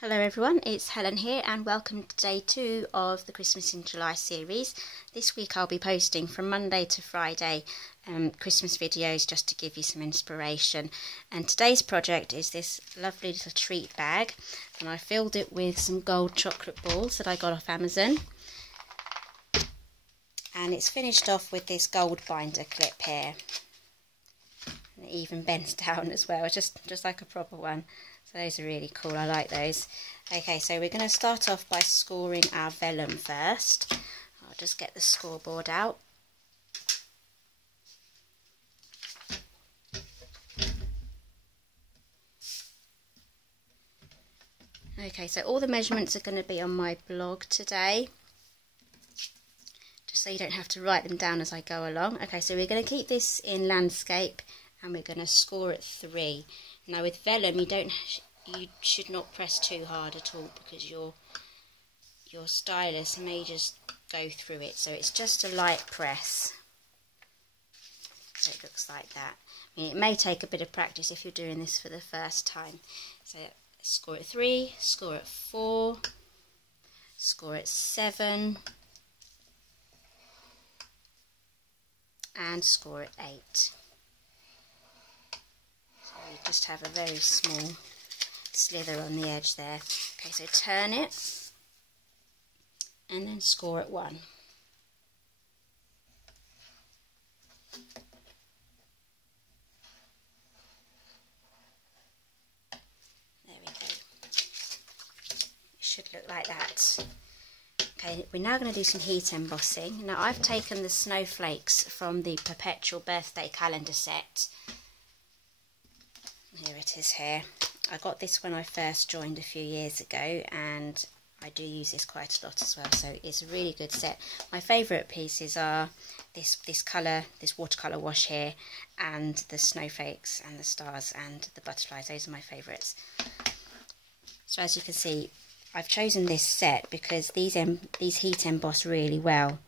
Hello everyone, it's Helen here and welcome to day 2 of the Christmas in July series. This week I'll be posting from Monday to Friday Christmas videos just to give you some inspiration. And today's project is this lovely little treat bag, and I filled it with some gold chocolate balls that I got off Amazon. And it's finished off with this gold binder clip here. And it even bends down as well, just like a proper one. So those are really cool, I like those. Okay, so we're going to start off by scoring our vellum first. I'll just get the scoreboard out. Okay, so all the measurements are going to be on my blog today, just so you don't have to write them down as I go along. Okay, so we're going to keep this in landscape and we're going to score at 3. Now with vellum, you should not press too hard at all, because your stylus may just go through it. So it's just a light press. So it looks like that. I mean, it may take a bit of practice if you're doing this for the first time. So score at 3, score at 4, score at 7, and score at 8. You just have a very small slither on the edge there. Okay, so turn it and then score at 1. There we go. It should look like that. Okay, we're now going to do some heat embossing. Now I've taken the snowflakes from the Perpetual Birthday Calendar set. Here it is here. I got this when I first joined a few years ago, and I do use this quite a lot as well, so it's a really good set. My favourite pieces are this watercolour wash here, and the snowflakes and the stars and the butterflies. Those are my favourites. So as you can see, I've chosen this set because these heat emboss really well.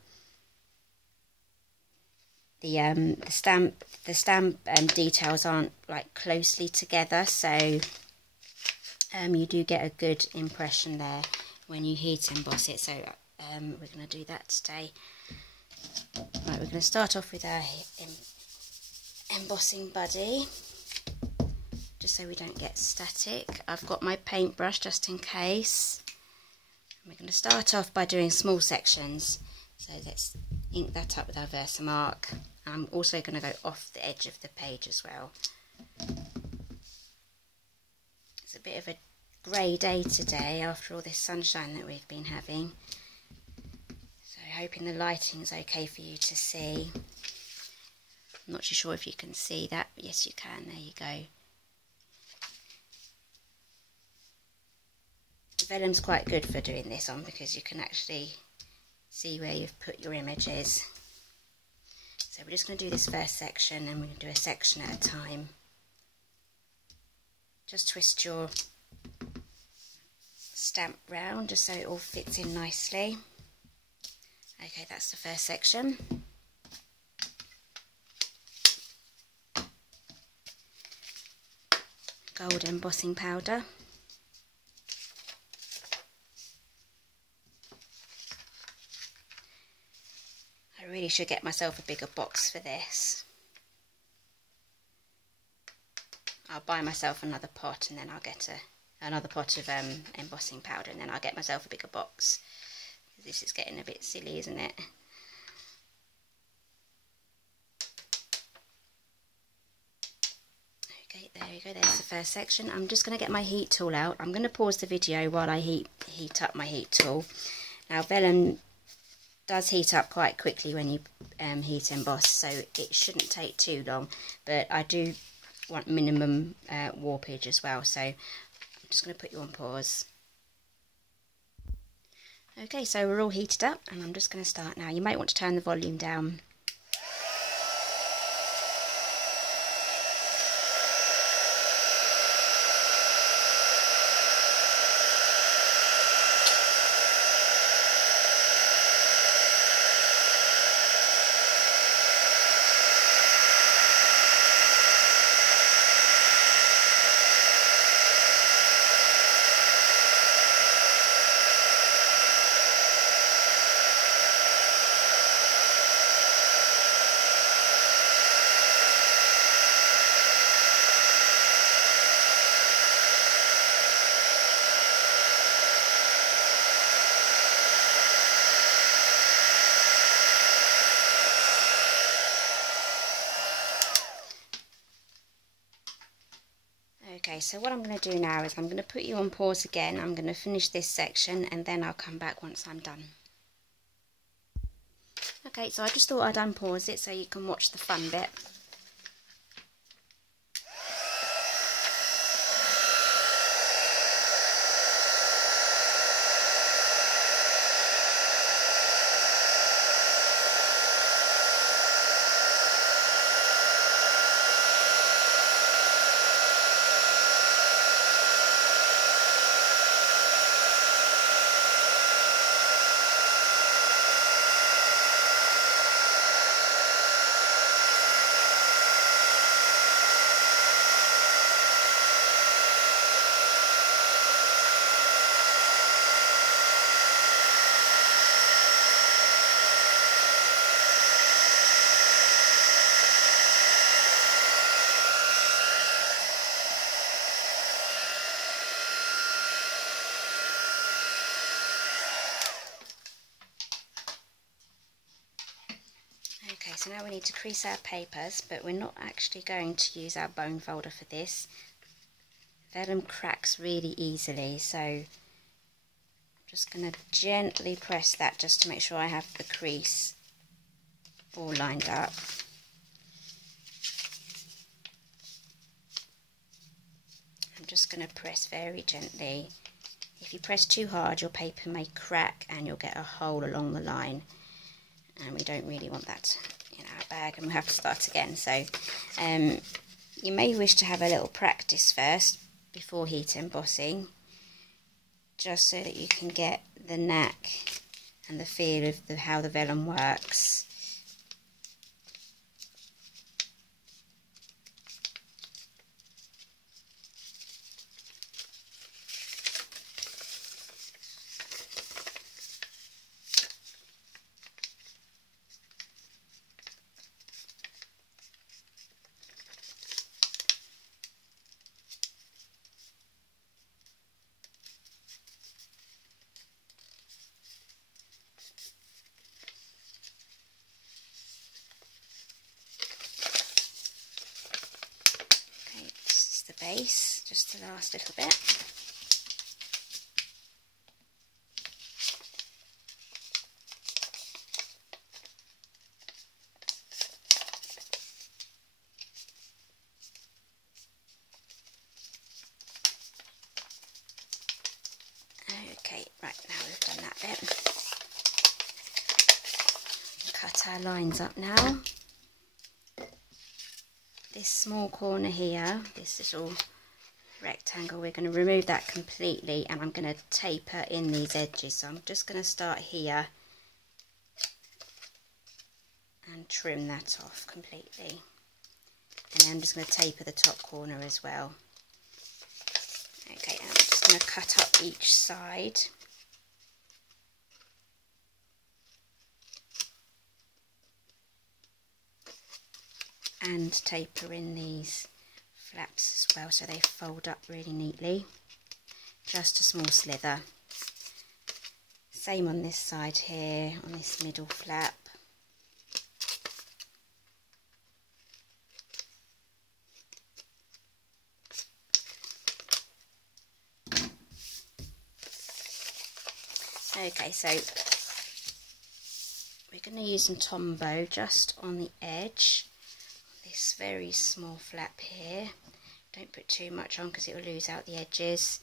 The stamp details aren't like closely together, so you do get a good impression there when you heat emboss it. So we're going to do that today. Right, we're going to start off with our embossing buddy, just so we don't get static. I've got my paintbrush just in case. And we're going to start off by doing small sections. So let's ink that up with our Versamark. I'm also going to go off the edge of the page as well. It's a bit of a grey day today after all this sunshine that we've been having. So hoping the lighting's okay for you to see. I'm not too sure if you can see that, but yes you can, there you go. The vellum's quite good for doing this on, because you can actually see where you've put your images. So we're just going to do this first section, and we're going to do a section at a time. Just twist your stamp round just so it all fits in nicely. Okay, that's the first section. Gold embossing powder. I really should get myself a bigger box for this. I'll buy myself another pot, and then I'll get another pot of embossing powder, and then I'll get myself a bigger box. This is getting a bit silly, isn't it? Okay, there you go, there's the first section. I'm just going to get my heat tool out. I'm going to pause the video while I heat up my heat tool. Now vellum does heat up quite quickly when you heat emboss, so it shouldn't take too long, but I do want minimum warpage as well, so I'm just going to put you on pause. Okay, so we're all heated up, and I'm just going to start now. You might want to turn the volume down. Okay, so what I'm going to do now is I'm going to put you on pause again. I'm going to finish this section and then I'll come back once I'm done. Okay, so I just thought I'd unpause it so you can watch the fun bit. Okay, so now we need to crease our papers, but we're not actually going to use our bone folder for this. Vellum cracks really easily, so I'm just going to gently press that just to make sure I have the crease all lined up. I'm just going to press very gently. If you press too hard, your paper may crack and you'll get a hole along the line. And we don't really want that in our bag, and we'll have to start again. So you may wish to have a little practice first before heat embossing, just so that you can get the knack and the feel of how the vellum works. Base, just the last little bit. Okay, right, now we've done that bit. Cut our lines up now. This small corner here, this little rectangle, we're going to remove that completely, and I'm going to taper in these edges. So I'm just going to start here and trim that off completely, and then I'm just going to taper the top corner as well. Okay, and I'm just going to cut up each side. And taper in these flaps as well so they fold up really neatly. Just a small slither. Same on this side here, on this middle flap. Okay, so we're going to use some Tombow just on the edge. This very small flap here. Don't put too much on because it will lose out the edges.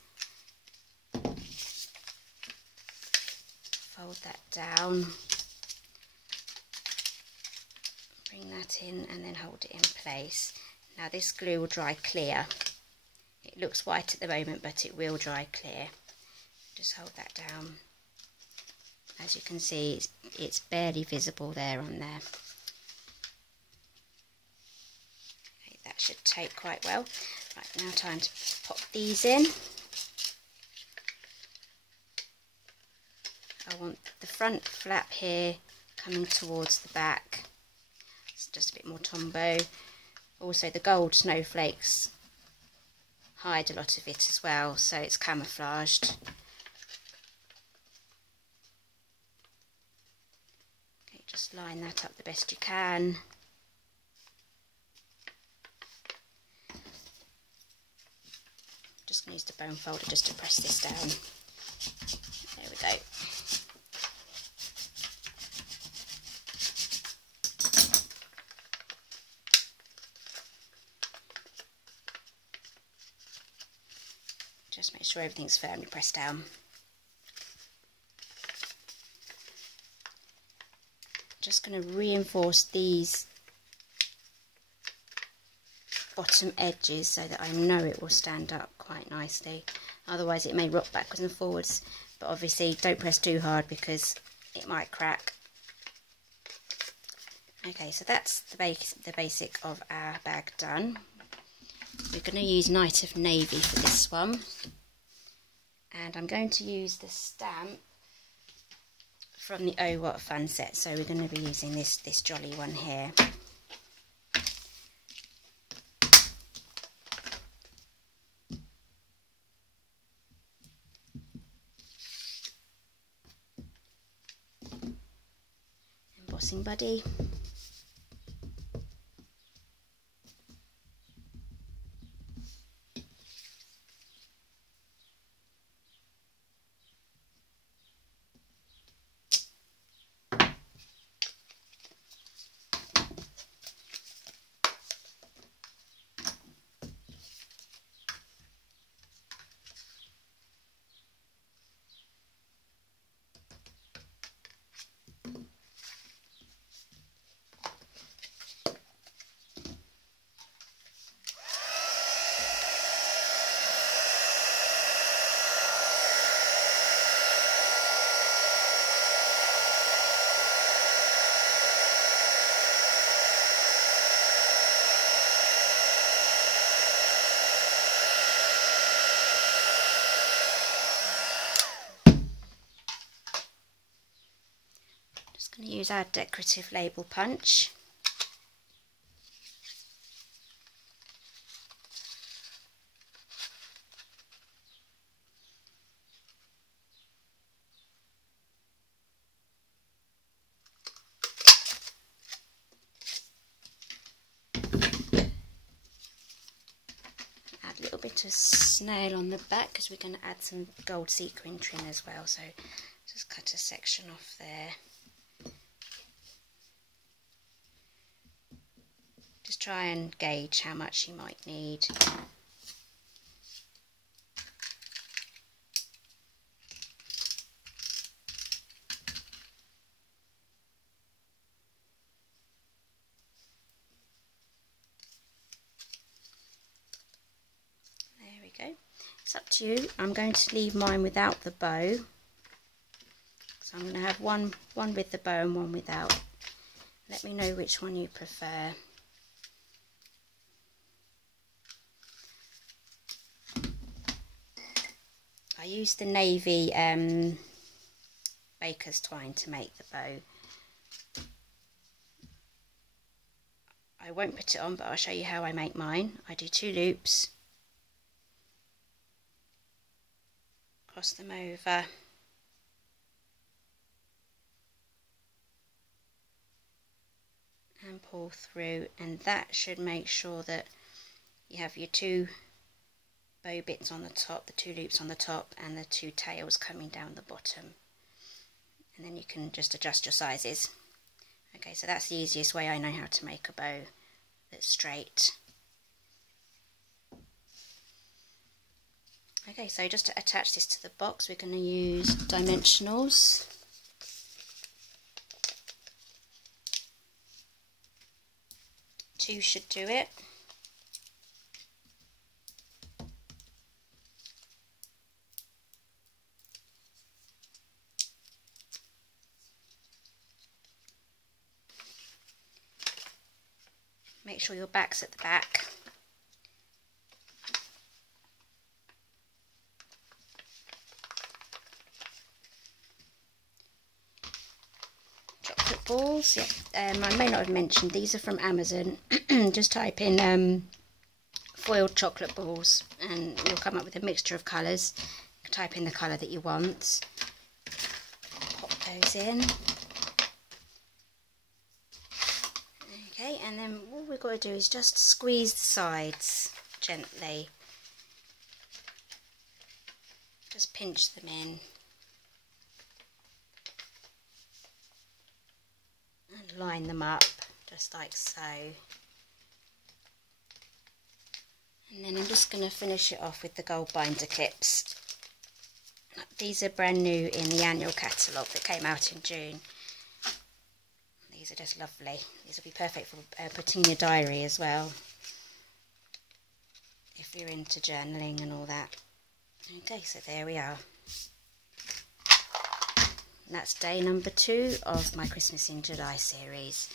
Fold that down. Bring that in and then hold it in place. Now this glue will dry clear. It looks white at the moment, but it will dry clear. Just hold that down. As you can see, it's barely visible there on there. That should take quite well. Right, now time to pop these in. I want the front flap here coming towards the back. It's just a bit more Tombow. Also the gold snowflakes hide a lot of it as well, so it's camouflaged. Okay, just line that up the best you can. Use the bone folder just to press this down. There we go. Just make sure everything's firmly pressed down. Just going to reinforce these bottom edges so that I know it will stand up quite nicely. Otherwise it may rock backwards and forwards, but obviously don't press too hard because it might crack. Okay, so that's the basic of our bag done. We're going to use Night of Navy for this one, and I'm going to use the stamp from the Oh What Fun set, so we're going to be using this jolly one here. Embossing buddy. Going to use our decorative label punch. Add a little bit of snail on the back because we're going to add some gold sequin trim as well, so just cut a section off there. Just try and gauge how much you might need. There we go. It's up to you. I'm going to leave mine without the bow. So I'm going to have one with the bow and one without. Let me know which one you prefer. I used the navy baker's twine to make the bow. I won't put it on, but I'll show you how I make mine. I do 2 loops, cross them over, and pull through, and that should make sure that you have your 2 bow bits on the top, the 2 loops on the top, and the 2 tails coming down the bottom, and then you can just adjust your sizes. Okay, so that's the easiest way I know how to make a bow that's straight. Okay, so just to attach this to the box, we're going to use dimensionals. Two should do it. Make sure your back's at the back. Chocolate balls, yeah. I may not have mentioned, these are from Amazon. Just type in foiled chocolate balls and you'll come up with a mixture of colours. Type in the colour that you want. Pop those in. Okay, and then all we've got to do is just squeeze the sides gently. just pinch them in and line them up just like so. And then I'm just going to finish it off with the gold binder clips. These are brand new in the annual catalogue that came out in June. These are just lovely. These will be perfect for putting in your diary as well, if you're into journaling and all that. Okay, so there we are. And that's day number 2 of my Christmas in July series.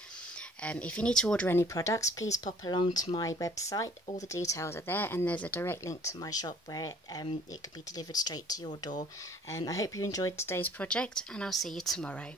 If you need to order any products, please pop along to my website. All the details are there, and there's a direct link to my shop where it can be delivered straight to your door. I hope you enjoyed today's project, and I'll see you tomorrow.